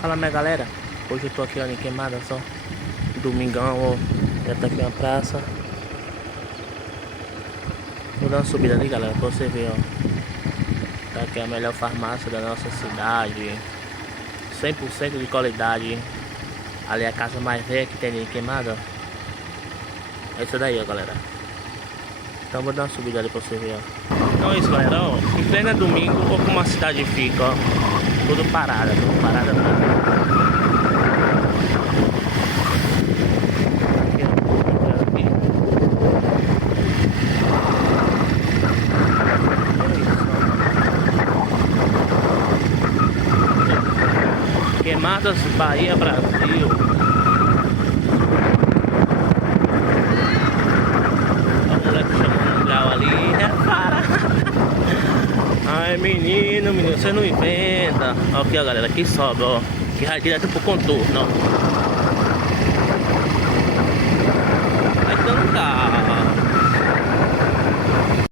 Fala minha galera, hoje eu tô aqui ó, em Queimada só. Domingão, ó. Já tá aqui na praça. Vou dar uma subida ali galera, pra você ver ó. Tá aqui a melhor farmácia da nossa cidade, 100% de qualidade. Ali é a casa mais velha que tem em Queimada, ó. É isso daí ó galera. Então vou dar uma subida ali pra você ver ó. Então é isso galera, ó. Em pleno domingo, ó como a cidade fica ó. Tudo parada mesmo. Queimadas, Bahia, Brasil. O moleque chamando um grau ali. Repara. Ai menino, você não inventa. Ó, aqui ó galera, aqui sobe ó. Que vai direto pro contorno ó.